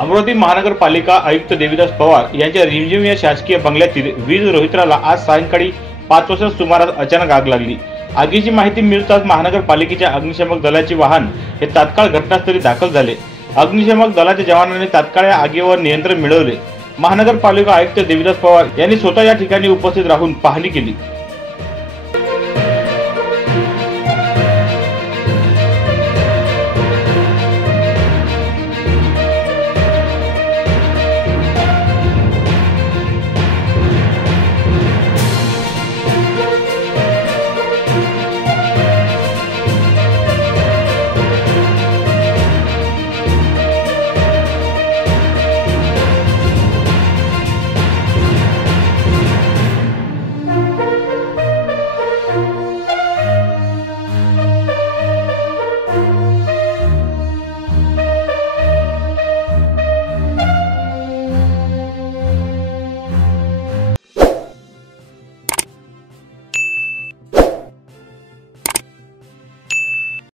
अमरावती महानगरपालिका आयुक्त देवीदास पवार यांच्या रिमझिम या शासकीय बंगल्यातील वीज रोहित्राला आज सायंकाळी 5 वाजता सुमारास अचानक आग लागली। आगीची माहिती मिळताच महानगरपालिकेच्या अग्निशमक दलाचे वाहन हे तात्काळ घटनास्थळी दाखल झाले। अग्निशमक दलाच्या जवानांनी तात्काळ या आगीवर नियंत्रण मिळवले। महानगरपालिका आयुक्त देवीदास पवार यांनी स्वतः या ठिकाणी उपस्थित राहून पाहणी केली।